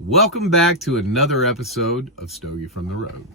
Welcome back to another episode of Stogie from the Road.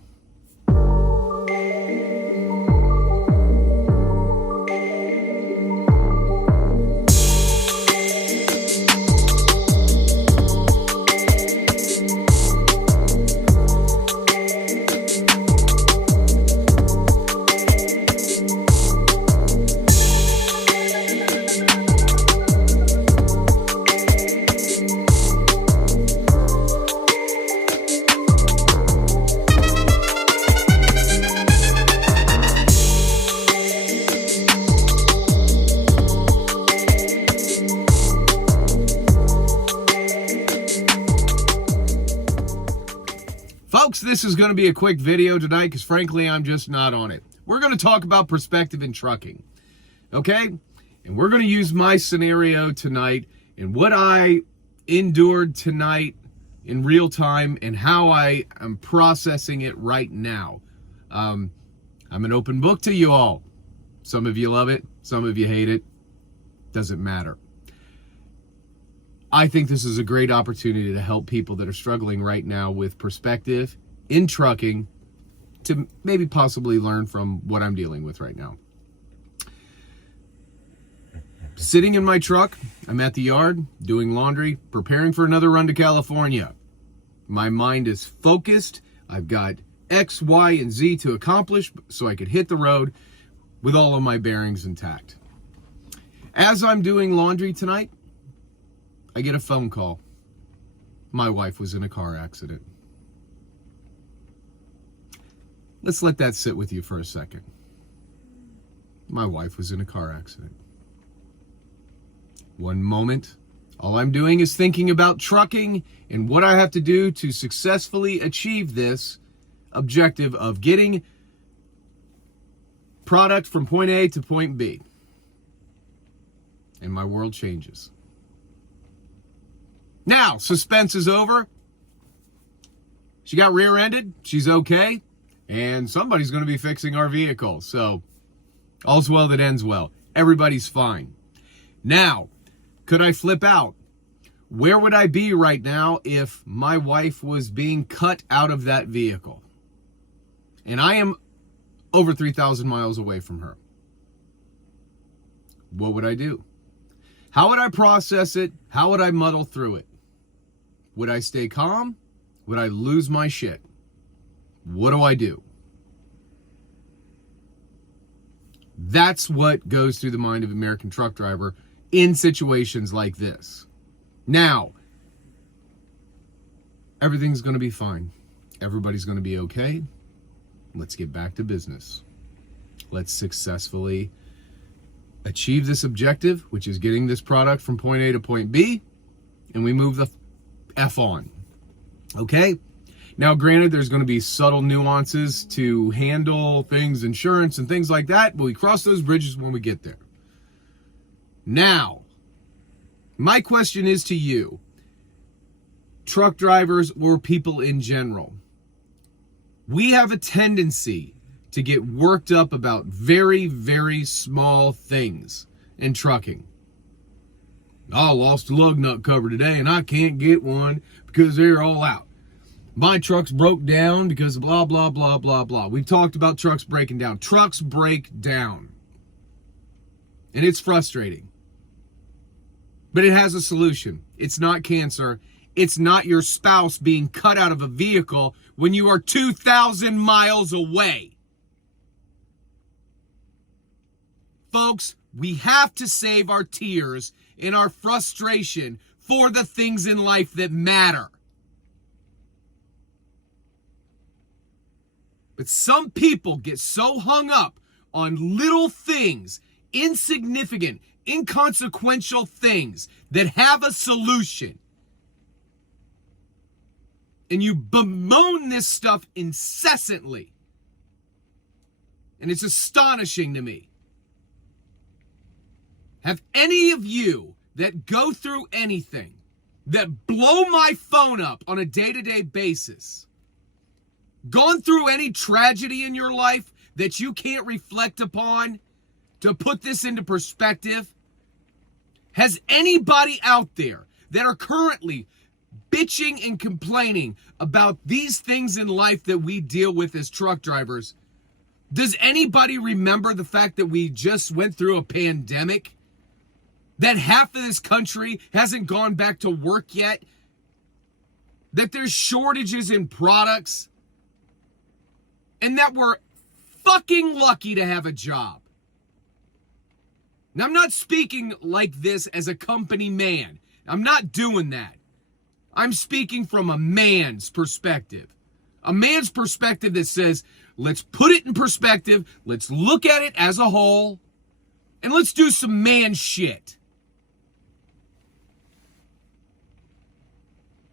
Folks, this is going to be a quick video tonight because frankly, I'm just not on it. We're going to talk about perspective in trucking, okay? And we're going to use my scenario tonight and what I endured tonight in real time and how I am processing it right now. I'm an open book to you all. Some of you love it, some of you hate it. Doesn't matter. I think this is a great opportunity to help people that are struggling right now with perspective in trucking to maybe possibly learn from what I'm dealing with right now. Sitting in my truck, I'm at the yard doing laundry, preparing for another run to California. My mind is focused. I've got X, Y, and Z to accomplish so I could hit the road with all of my bearings intact. As I'm doing laundry tonight, I get a phone call. My wife was in a car accident. Let's let that sit with you for a second. My wife was in a car accident. One moment, all I'm doing is thinking about trucking and what I have to do to successfully achieve this objective of getting product from point A to point B. And my world changes. Now, suspense is over. She got rear-ended. She's okay. And somebody's going to be fixing our vehicle. So, all's well that ends well. Everybody's fine. Now, could I flip out? Where would I be right now if my wife was being cut out of that vehicle? And I am over 3,000 miles away from her. What would I do? How would I process it? How would I muddle through it? Would I stay calm? Would I lose my shit? What do I do? That's what goes through the mind of an American truck driver in situations like this. Now, everything's going to be fine. Everybody's going to be okay. Let's get back to business. Let's successfully achieve this objective, which is getting this product from point A to point B, and we move the F on. Okay? Now, granted, there's going to be subtle nuances to handle things, insurance and things like that, but we cross those bridges when we get there. Now, my question is to you, truck drivers or people in general. We have a tendency to get worked up about very, very small things in trucking. I lost a lug nut cover today and I can't get one because they're all out. My truck's broke down because of blah, blah, blah, blah, blah. We've talked about trucks breaking down. Trucks break down. And it's frustrating. But it has a solution. It's not cancer. It's not your spouse being cut out of a vehicle when you are 2,000 miles away. Folks, we have to save our tears and our frustration for the things in life that matter. But some people get so hung up on little things, insignificant, inconsequential things that have a solution. And you bemoan this stuff incessantly. And it's astonishing to me. Have any of you that go through anything, that blow my phone up on a day-to-day basis, gone through any tragedy in your life that you can't reflect upon to put this into perspective? Has anybody out there that are currently bitching and complaining about these things in life that we deal with as truck drivers, does anybody remember the fact that we just went through a pandemic? That half of this country hasn't gone back to work yet? That there's shortages in products? And that we're fucking lucky to have a job? Now, I'm not speaking like this as a company man. I'm not doing that. I'm speaking from a man's perspective. A man's perspective that says, let's put it in perspective, let's look at it as a whole, and let's do some man shit.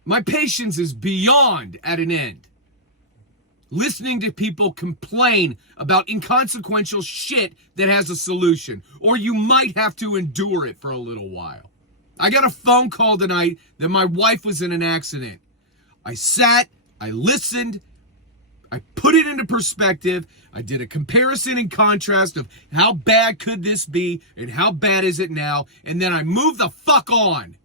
My patience is beyond at an end. Listening to people complain about inconsequential shit that has a solution, or you might have to endure it for a little while. I got a phone call tonight that my wife was in an accident. I sat, I listened, I put it into perspective. I did a comparison and contrast of how bad could this be and how bad is it now, and then I moved the fuck on.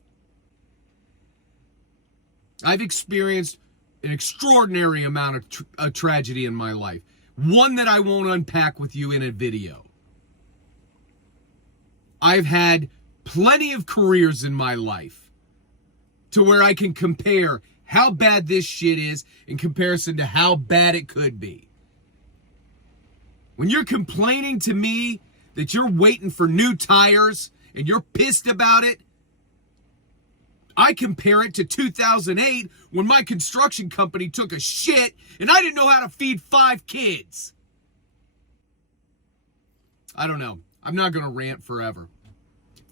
I've experienced an extraordinary amount of tragedy in my life. One that I won't unpack with you in a video. I've had plenty of careers in my life to where I can compare how bad this shit is in comparison to how bad it could be. When you're complaining to me that you're waiting for new tires and you're pissed about it, I compare it to 2008 when my construction company took a shit and I didn't know how to feed 5 kids. I don't know. I'm not going to rant forever.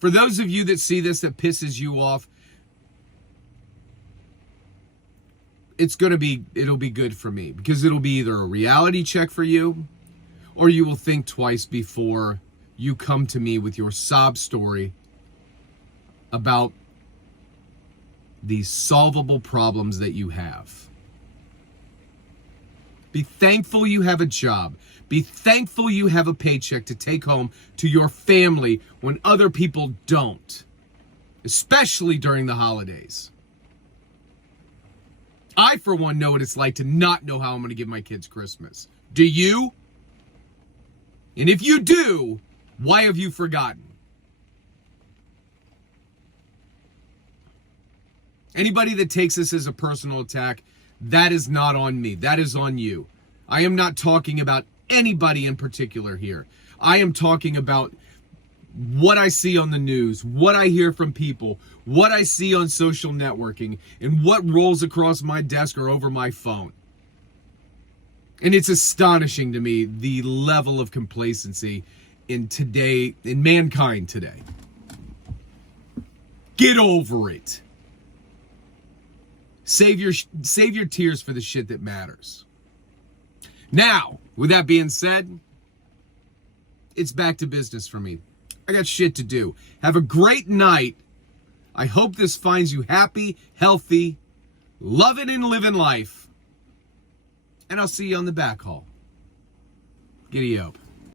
For those of you that see this that pisses you off, it'll be good for me, because it'll be either a reality check for you, or you will think twice before you come to me with your sob story about these solvable problems that you have. Be thankful you have a job. Be thankful you have a paycheck to take home to your family when other people don't, especially during the holidays. I, for one, know what it's like to not know how I'm going to give my kids Christmas. Do you? And if you do, why have you forgotten? Anybody that takes this as a personal attack, that is not on me. That is on you. I am not talking about anybody in particular here. I am talking about what I see on the news, what I hear from people, what I see on social networking, and what rolls across my desk or over my phone. And it's astonishing to me the level of complacency in mankind today. Get over it. Save your tears for the shit that matters. Now, with that being said, it's back to business for me. I got shit to do. Have a great night. I hope this finds you happy, healthy, loving and living life. And I'll see you on the back haul. Giddy up.